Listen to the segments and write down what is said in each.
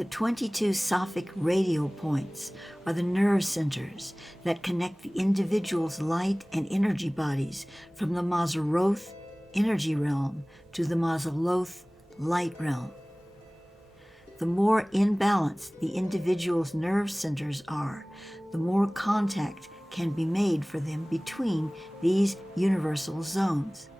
The 22 Safik Radial points are the nerve centers that connect the individual's light and energy bodies from the Mazzaroth energy realm to the Mazzaloth light realm. The more in balance the individual's nerve centers are, the more contact can be made for them between these universal zones.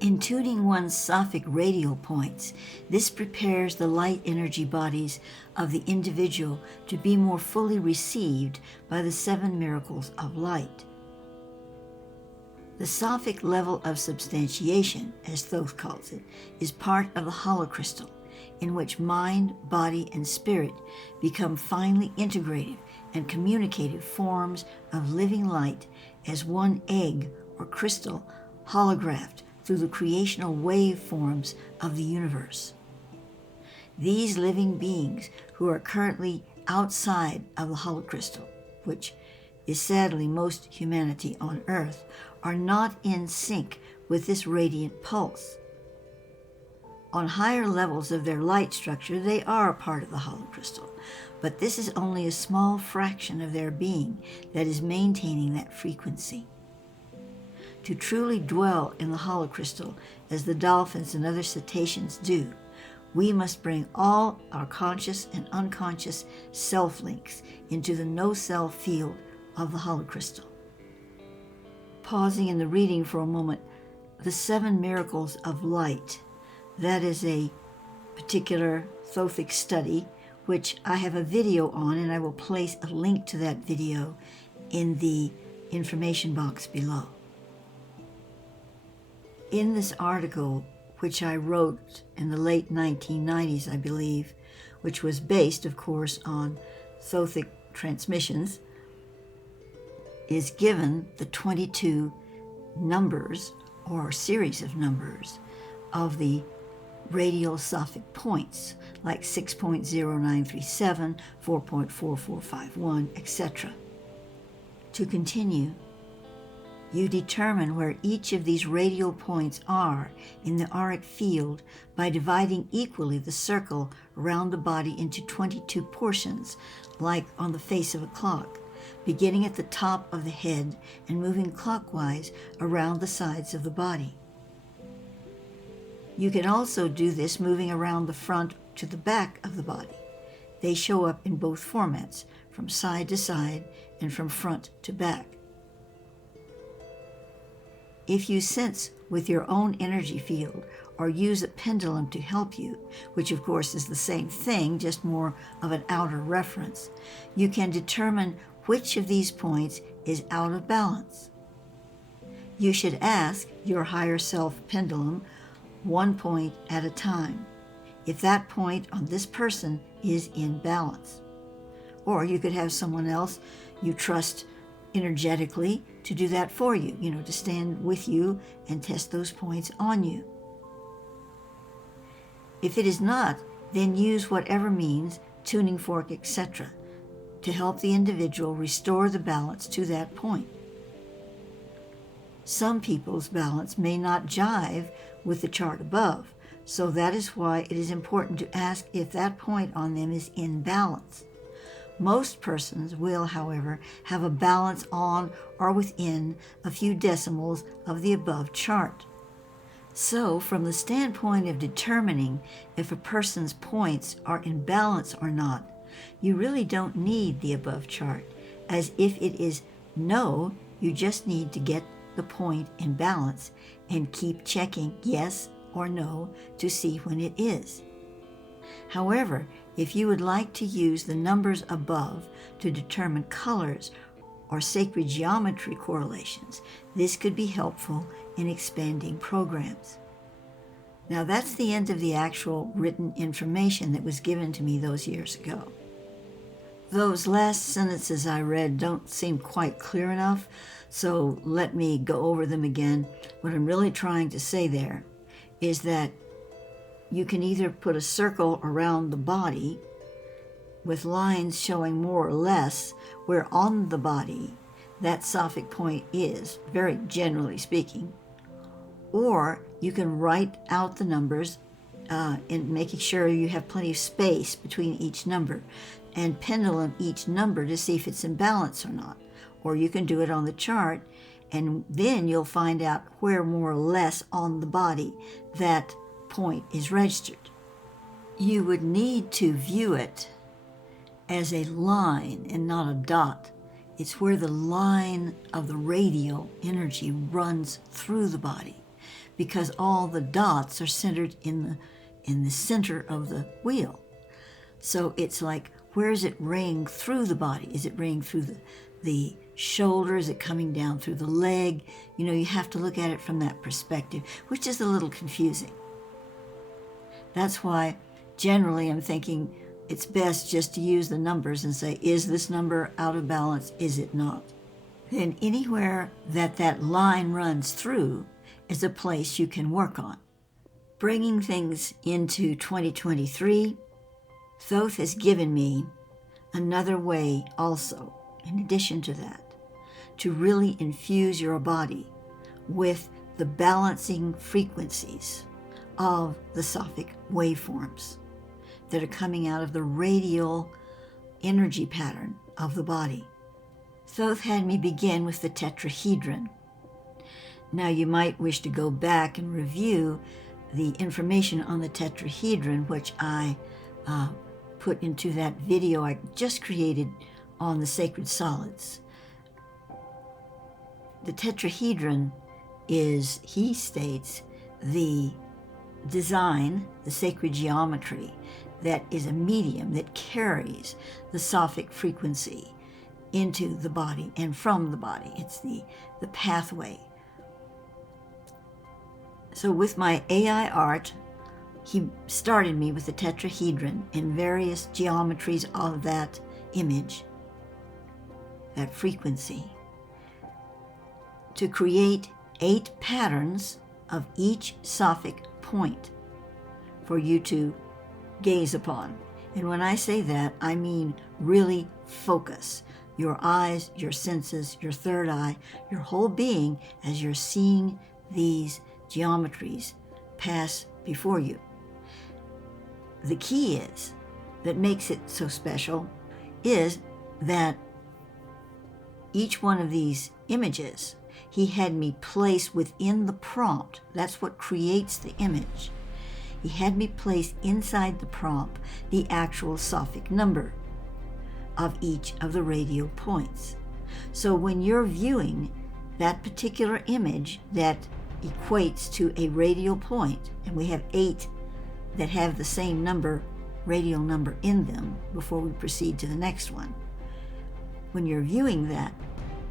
In tuning one's Safik radial points, this prepares the light energy bodies of the individual to be more fully received by the 7 miracles of light. The Safik level of substantiation, as Thoth calls it, is part of the holocrystal, in which mind, body, and spirit become finely integrated and communicative forms of living light as one egg or crystal holographed through the creational waveforms of the universe. These living beings who are currently outside of the holocrystal, which is sadly most humanity on Earth, are not in sync with this radiant pulse. On higher levels of their light structure, they are a part of the holocrystal, but this is only a small fraction of their being that is maintaining that frequency. To truly dwell in the holocrystal, as the dolphins and other cetaceans do, we must bring all our conscious and unconscious self-links into the no-self field of the holocrystal. Pausing in the reading for a moment, the 7 miracles of light, that is a particular Thothic study, which I have a video on, and I will place a link to that video in the information box below. In this article, which I wrote in the late 1990s, I believe, which was based, of course, on Thothic transmissions, is given the 22 numbers, or series of numbers, of the radial Safik points, like 6.0937, 4.4451, etc. To continue, you determine where each of these radial points are in the auric field by dividing equally the circle around the body into 22 portions, like on the face of a clock, beginning at the top of the head and moving clockwise around the sides of the body. You can also do this moving around the front to the back of the body. They show up in both formats, from side to side and from front to back. If you sense with your own energy field or use a pendulum to help you, which of course is the same thing, just more of an outer reference, you can determine which of these points is out of balance. You should ask your higher self pendulum, one point at a time, if that point on this person is in balance. Or you could have someone else you trust energetically to do that for you, to stand with you and test those points on you. If it is not, then use whatever means, tuning fork, etc., to help the individual restore the balance to that point. Some people's balance may not jive with the chart above, so that is why it is important to ask if that point on them is in balance. Most persons will, however, have a balance on or within a few decimals of the above chart. So, from the standpoint of determining if a person's points are in balance or not, you really don't need the above chart, as if it is no, you just need to get the point in balance and keep checking yes or no to see when it is. However, if you would like to use the numbers above to determine colors or sacred geometry correlations, this could be helpful in expanding programs. Now that's the end of the actual written information that was given to me those years ago. Those last sentences I read don't seem quite clear enough, so let me go over them again. What I'm really trying to say there is that you can either put a circle around the body with lines showing more or less where on the body that Safik point is, very generally speaking, or you can write out the numbers in making sure you have plenty of space between each number, and pendulum each number to see if it's in balance or not. Or you can do it on the chart, and then you'll find out where more or less on the body that point is registered. You would need to view it as a line and not a dot. It's where the line of the radial energy runs through the body, because all the dots are centered in the center of the wheel. So it's like, where is it raying through the body? Is it raying through the shoulder? Is it coming down through the leg? You have to look at it from that perspective, which is a little confusing. That's why generally I'm thinking it's best just to use the numbers and say, is this number out of balance? Is it not? Then anywhere that line runs through is a place you can work on. Bringing things into 2023, Thoth has given me another way also, in addition to that, to really infuse your body with the balancing frequencies of the Safik waveforms that are coming out of the radial energy pattern of the body. Thoth had me begin with the tetrahedron. Now you might wish to go back and review the information on the tetrahedron, which I put into that video I just created on the sacred solids. The tetrahedron is, he states, the design, the sacred geometry that is a medium that carries the Safik frequency into the body and from the body. It's the pathway. So with my AI art, he started me with the tetrahedron in various geometries of that image, that frequency, to create 8 patterns of each Safik point for you to gaze upon. And when I say that, I mean really focus your eyes, your senses, your third eye, your whole being as you're seeing these geometries pass before you. The key is, that makes it so special, is that each one of these images, he had me place within the prompt. That's what creates the image. He had me place inside the prompt the actual Safik number of each of the radial points. So when you're viewing that particular image that equates to a radial point, and we have 8 that have the same number, radial number in them before we proceed to the next one. When you're viewing that,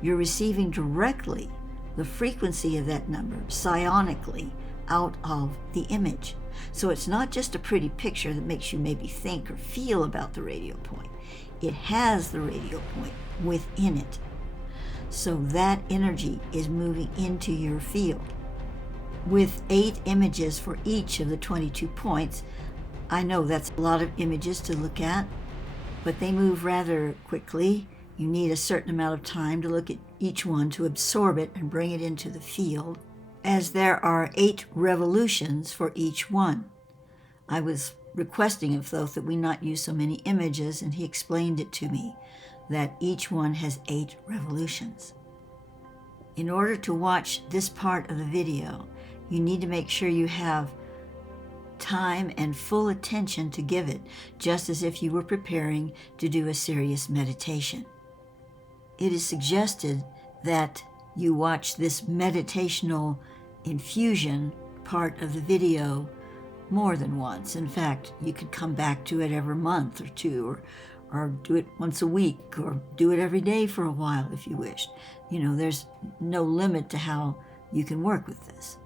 you're receiving directly the frequency of that number psionically out of the image. So it's not just a pretty picture that makes you maybe think or feel about the radial point. It has the radial point within it. So that energy is moving into your field. With 8 images for each of the 22 points, I know that's a lot of images to look at, but they move rather quickly. You need a certain amount of time to look at each one to absorb it and bring it into the field, as there are 8 revolutions for each one. I was requesting of Thoth that we not use so many images, and he explained it to me, that each one has 8 revolutions. In order to watch this part of the video, you need to make sure you have time and full attention to give it, just as if you were preparing to do a serious meditation. It is suggested that you watch this meditational infusion part of the video more than once. In fact, you could come back to it every month or 2, or do it once a week, or do it every day for a while if you wished. There's no limit to how you can work with this.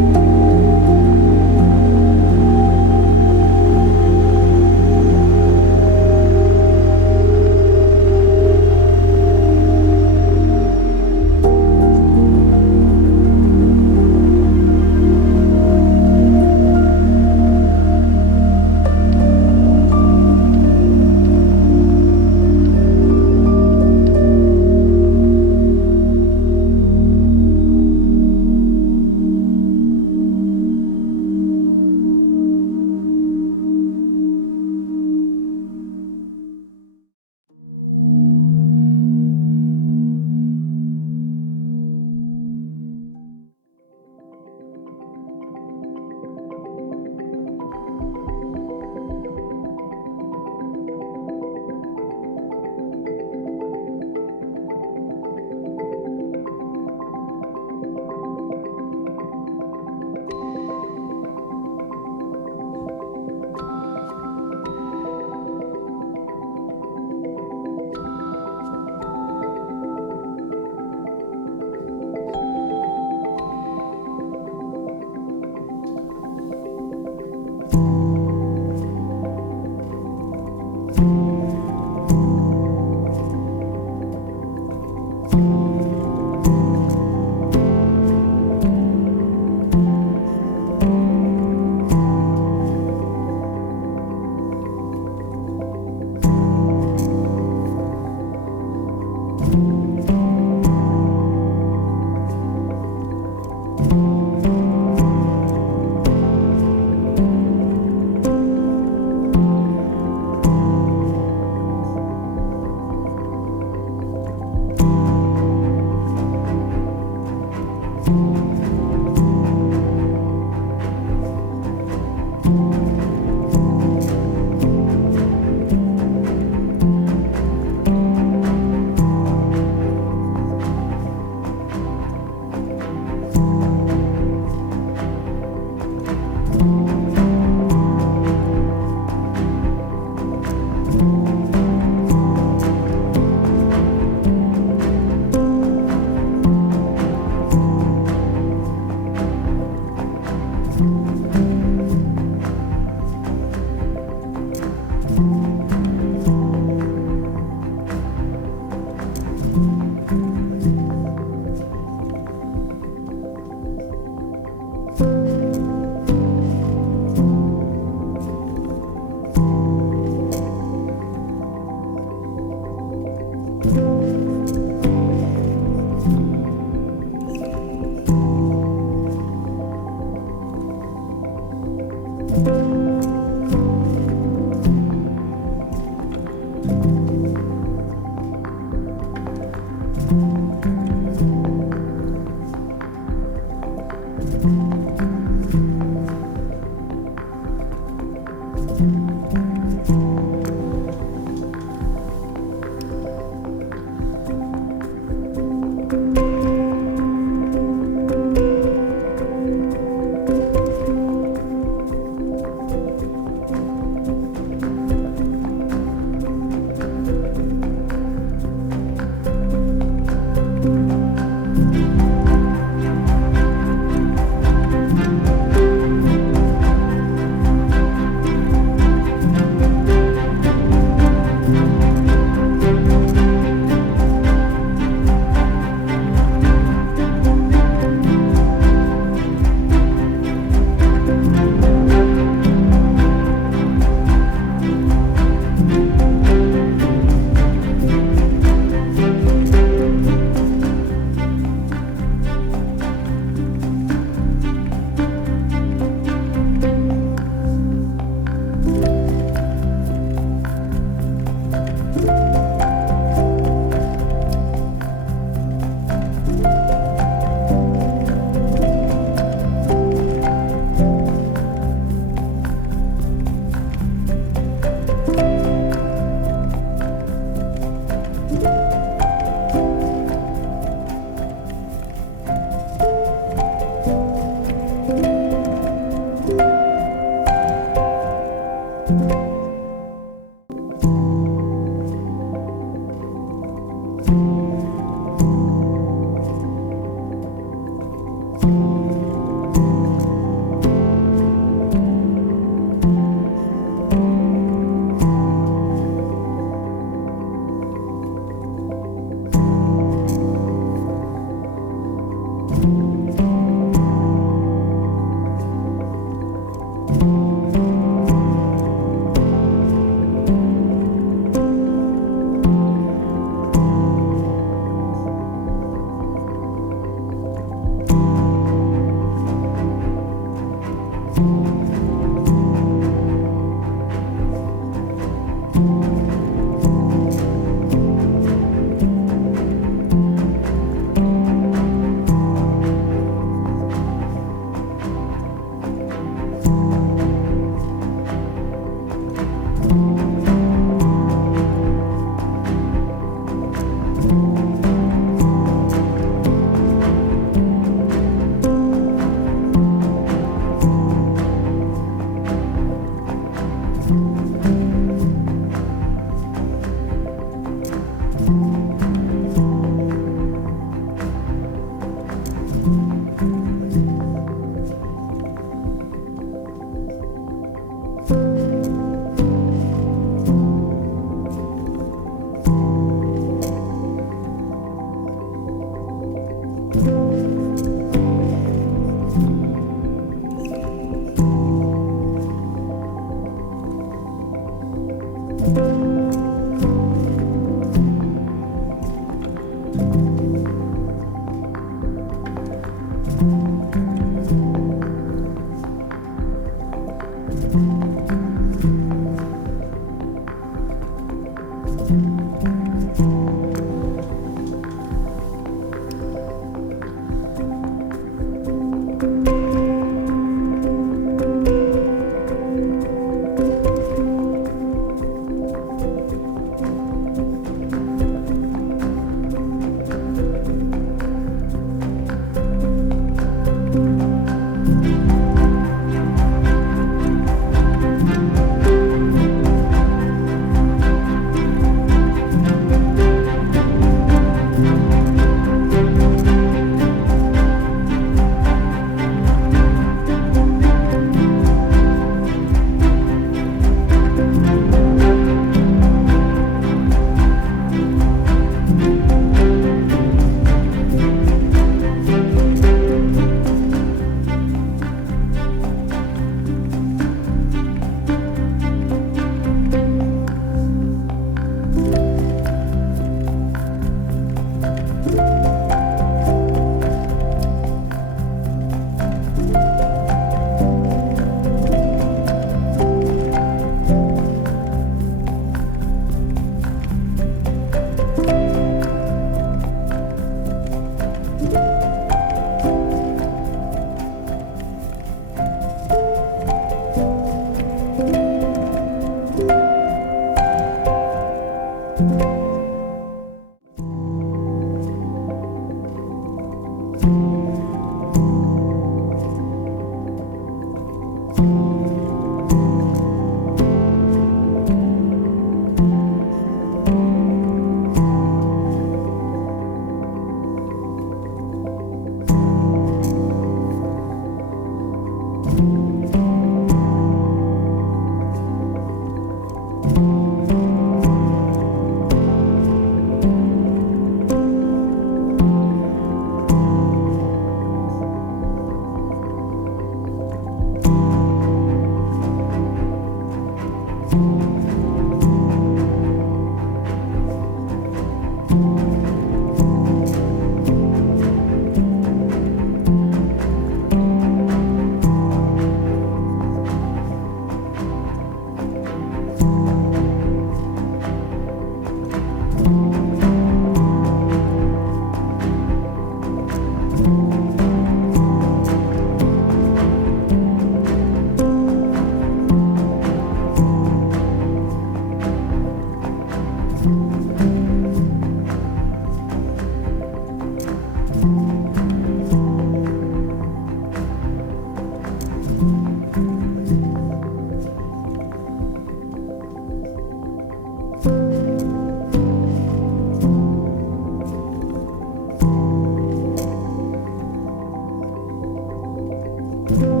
you.